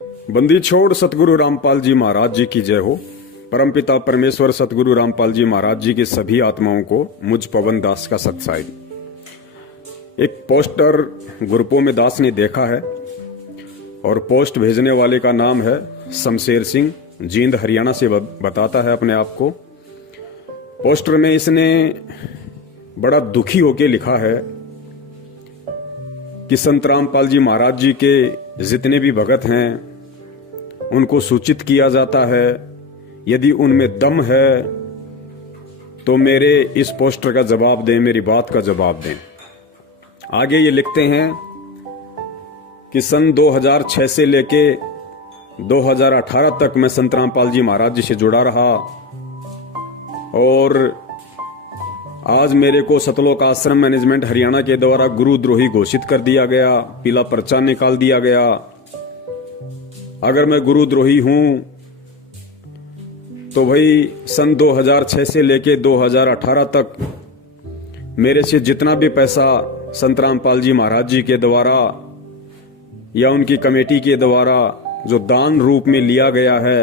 बंदी छोड़ सतगुरु रामपाल जी महाराज जी की जय हो। परमपिता परमेश्वर सतगुरु रामपाल जी महाराज जी की सभी आत्माओं को मुझ पवन दास का सत्साई। एक पोस्टर ग्रुपों में दास ने देखा है और पोस्ट भेजने वाले का नाम है शमशेर सिंह, जींद हरियाणा से बताता है अपने आप को। पोस्टर में इसने बड़ा दुखी होकर लिखा है कि संत रामपाल जी महाराज जी के जितने भी भगत हैं उनको सूचित किया जाता है, यदि उनमें दम है तो मेरे इस पोस्टर का जवाब दें, मेरी बात का जवाब दें। आगे ये लिखते हैं कि सन 2006 से लेके 2018 तक मैं संत रामपाल जी महाराज जी से जुड़ा रहा और आज मेरे को सतलोक आश्रम मैनेजमेंट हरियाणा के द्वारा गुरुद्रोही घोषित कर दिया गया, पीला पर्चा निकाल दिया गया। अगर मैं गुरुद्रोही हूं तो भाई सन 2006 से लेके 2018 तक मेरे से जितना भी पैसा संत रामपाल जी महाराज जी के द्वारा या उनकी कमेटी के द्वारा जो दान रूप में लिया गया है,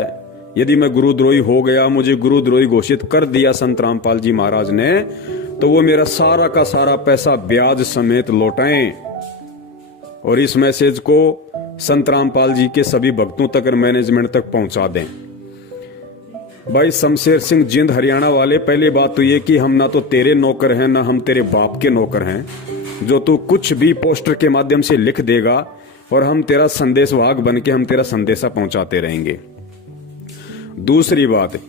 यदि मैं गुरुद्रोही हो गया, मुझे गुरुद्रोही घोषित कर दिया संत रामपाल जी महाराज ने, तो वो मेरा सारा का सारा पैसा ब्याज समेत लौटाएं और इस मैसेज को संत रामपाल जी के सभी भक्तों तक और मैनेजमेंट तक पहुंचा दें। भाई शमशेर सिंह, जींद हरियाणा वाले, पहली बात तो ये कि हम ना तो तेरे नौकर हैं ना हम तेरे बाप के नौकर हैं। जो तू कुछ भी पोस्टर के माध्यम से लिख देगा और हम तेरा संदेशवाहक बन के हम तेरा संदेशा पहुंचाते रहेंगे। दूसरी बात,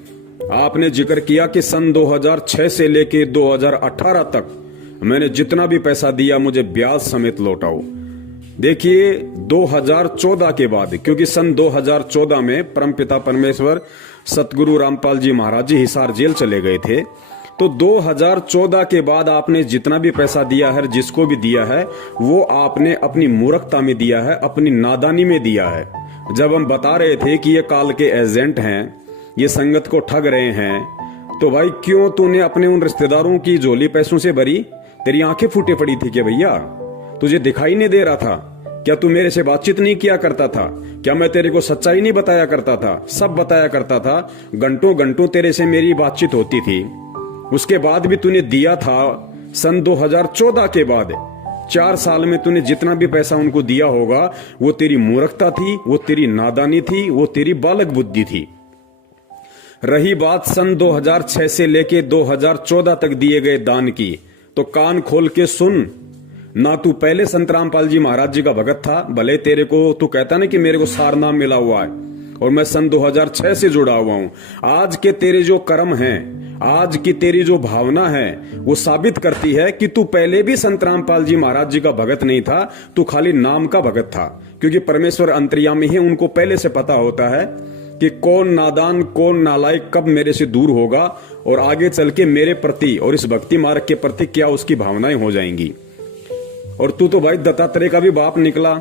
आपने जिक्र किया कि सन 2006 से लेके 2018 तक मैंने जितना भी पैसा दिया मुझे ब्याज समेत लौटाओ। देखिए 2014 के बाद, क्योंकि सन 2014 में परमपिता परमेश्वर सतगुरु रामपाल जी महाराज जी हिसार जेल चले गए थे, तो 2014 के बाद आपने जितना भी पैसा दिया है, जिसको भी दिया है, वो आपने अपनी मूर्खता में दिया है, अपनी नादानी में दिया है। जब हम बता रहे थे कि ये काल के एजेंट हैं, ये संगत को ठग रहे हैं, तो भाई क्यों तूने अपने उन रिश्तेदारों की झोली पैसों से भरी? तेरी आंखें फूटे पड़ी थी क्या भैया? तुझे दिखाई नहीं दे रहा था क्या? तू मेरे से बातचीत नहीं किया करता था क्या? मैं तेरे को सच्चाई नहीं बताया करता था? सब बताया करता था। घंटों घंटों तेरे से मेरी बातचीत होती थी। उसके बाद भी तूने दिया था। सन 2014 के बाद 4 साल में तूने जितना भी पैसा उनको दिया होगा, वो तेरी मूर्खता थी, वो तेरी नादानी थी, वो तेरी बालक बुद्धि थी। रही बात सन 2006 से लेके 2014 तक दिए गए दान की, तो कान खोल के सुन। ना तू पहले संत रामपाल जी महाराज जी का भगत था, भले तेरे को तू कहता ना कि मेरे को सार नाम मिला हुआ है और मैं सन 2006 से जुड़ा हुआ हूं। आज के तेरे जो कर्म हैं, आज की तेरी जो भावना है, वो साबित करती है कि तू पहले भी संत रामपाल जी महाराज जी का भगत नहीं था, तू खाली नाम का भगत था। क्योंकि परमेश्वर अंतर्यामी है, उनको पहले से पता होता है कि कौन नादान, कौन नालायक कब मेरे से दूर होगा और आगे चल के मेरे प्रति और इस भक्ति मार्ग के प्रति क्या उसकी भावनाएं हो जाएंगी। और तू तो भाई दत्तात्रेय का भी बाप निकला।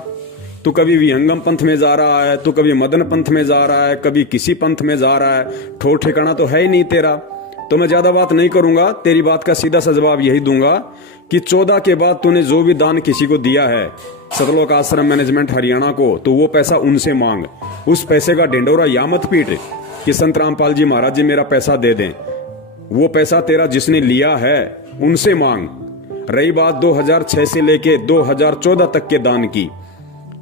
तू कभी विहंगम पंथ में जा रहा है, तू कभी मदन पंथ में जा रहा है, कभी किसी पंथ में जा रहा है। ठोर ठिकाना तो है ही नहीं तेरा। तो मैं ज्यादा बात नहीं करूंगा, तेरी बात का सीधा सा जवाब यही दूंगा कि 14 के बाद तूने जो भी दान किसी को दिया है सतलोक आश्रम मैनेजमेंट हरियाणा को, तो वो पैसा उनसे मांग। उस पैसे का ढिंडोरा या मत पीट कि संत रामपाल जी महाराज जी मेरा पैसा दे दें। वो पैसा तेरा जिसने लिया है उनसे मांग। रही बात 2006 से लेके 2014 तक के दान की,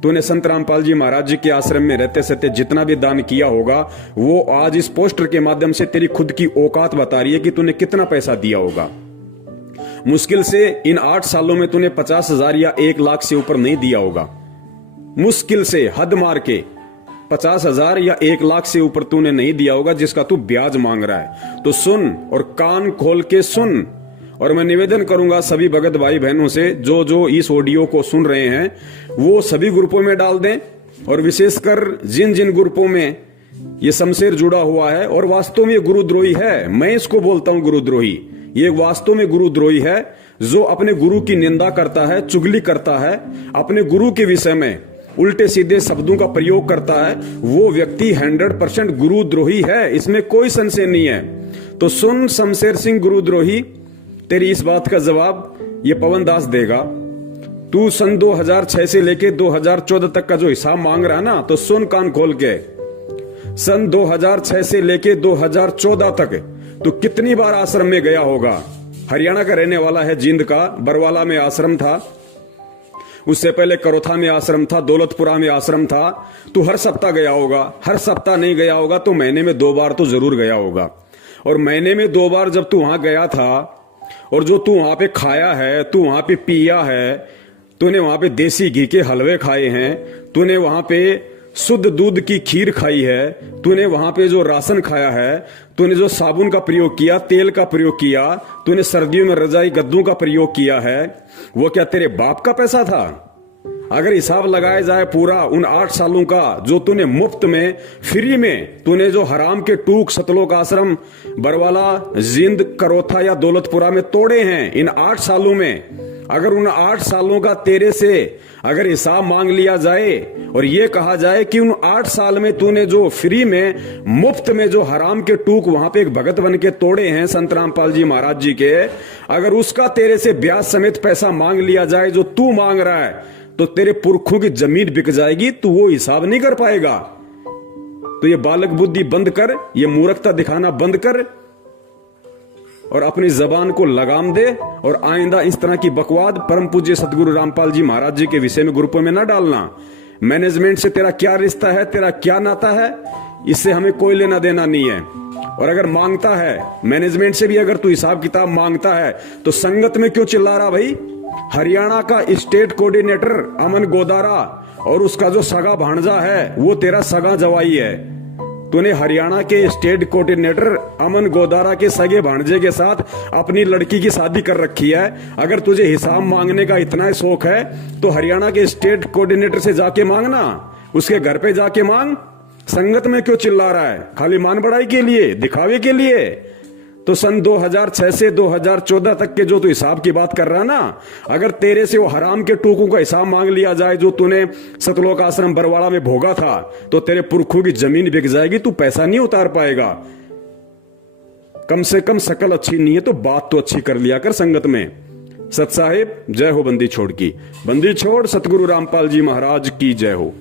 तूने संत रामपाल जी महाराज जी के आश्रम में रहते सहते जितना भी दान किया होगा, वो आज इस पोस्टर के माध्यम से तेरी खुद की औकात बता रही है कि तूने कितना पैसा दिया होगा। मुश्किल से इन 8 सालों में तूने 50,000 या 1 लाख से ऊपर नहीं दिया होगा। मुश्किल से हद मार के 50,000 या 1 लाख से ऊपर तूने नहीं दिया होगा, जिसका तू ब्याज मांग रहा है। तो सुन और कान खोल के सुन। और मैं निवेदन करूंगा सभी भगत भाई बहनों से, जो जो इस ऑडियो को सुन रहे हैं वो सभी ग्रुपों में डाल दें, और विशेषकर जिन जिन ग्रुपों में ये शमशेर जुड़ा हुआ है और वास्तव में ये गुरुद्रोही है, मैं इसको बोलता हूं गुरुद्रोही। ये वास्तव में गुरुद्रोही है जो अपने गुरु की निंदा करता है, चुगली करता है, अपने गुरु के विषय में उल्टे सीधे शब्दों का प्रयोग करता है। वो व्यक्ति 100% गुरुद्रोही है, इसमें कोई संशय नहीं है। तो सुन शमशेर सिंह गुरुद्रोही, तेरी इस बात का जवाब ये पवन दास देगा। तू सन 2006 से लेके 2014 तक का जो हिसाब मांग रहा है ना, तो सुन कान खोल के। सन 2006 से लेके 2014 तक तू कितनी बार आश्रम में गया होगा? हरियाणा का रहने वाला है, जींद का, बरवाला में आश्रम था, उससे पहले करोथा में आश्रम था, दौलतपुरा में आश्रम था। तू हर सप्ताह गया होगा। हर सप्ताह नहीं गया होगा तो महीने में 2 बार तो जरूर गया होगा। और महीने में 2 बार जब तू वहां गया था और जो तू वहां पे खाया है, तू वहां पे पिया है, तूने वहां पे देसी घी के हलवे खाए हैं, तूने वहां पे शुद्ध दूध की खीर खाई है, तूने वहां पे जो राशन खाया है, तूने जो साबुन का प्रयोग किया, तेल का प्रयोग किया, तूने सर्दियों में रजाई गद्दों का प्रयोग किया है, वो क्या तेरे बाप का पैसा था? अगर हिसाब लगाया जाए पूरा उन 8 सालों का जो तूने मुफ्त में, फ्री में, तूने जो हराम के टूक सतलोक आश्रम बरवाला, जींद, करोथा या दौलतपुरा में तोड़े हैं इन 8 सालों में, अगर उन 8 सालों का तेरे से अगर हिसाब मांग लिया जाए और ये कहा जाए कि उन 8 साल में तूने जो फ्री में, मुफ्त में जो हराम के टूक वहां पे एक भगत बन के तोड़े हैं संत रामपाल जी महाराज जी के, अगर उसका तेरे से ब्याज समेत पैसा मांग लिया जाए जो तू मांग रहा है, तो तेरे पुरखों की जमीन बिक जाएगी। तू वो हिसाब नहीं कर पाएगा। तो ये बालक बुद्धि बंद कर, ये मूर्खता दिखाना बंद कर और अपनी जबान को लगाम दे। और आइंदा इस तरह की बकवाद परम पूज्य सतगुरु रामपाल जी महाराज जी के विषय में ग्रुपों में न डालना। मैनेजमेंट से तेरा क्या रिश्ता है, तेरा क्या नाता है, इससे हमें कोई लेना देना नहीं है। और अगर मांगता है मैनेजमेंट से भी, अगर तू हिसाब किताब मांगता है तो संगत में क्यों चिल्ला रहा भाई? हरियाणा का स्टेट कोऑर्डिनेटर अमन गोदारा और उसका जो सगा भांजा है वो तेरा सगा जवाई है। तूने हरियाणा के स्टेट कोऑर्डिनेटर अमन गोदारा के सगे भांजे के साथ अपनी लड़की की शादी कर रखी है। अगर तुझे हिसाब मांगने का इतना ही शौक है तो हरियाणा के स्टेट कोऑर्डिनेटर से जाके मांगना, उसके घर पे जाके मांग। संगत में क्यों चिल्ला रहा है? खाली मान बढ़ाई के लिए, दिखावे के लिए। तो सन 2006 से 2014 तक के जो तू हिसाब की बात कर रहा है ना, अगर तेरे से वो हराम के टूकों का हिसाब मांग लिया जाए जो तूने सतलोक आश्रम बरवाड़ा में भोगा था, तो तेरे पुरखों की जमीन बिक जाएगी। तू पैसा नहीं उतार पाएगा। कम से कम शकल अच्छी नहीं है तो बात तो अच्छी कर लिया कर संगत में। सत साहिब, जय हो बंदी छोड़ की। बंदी छोड़ सतगुरु रामपाल जी महाराज की जय हो।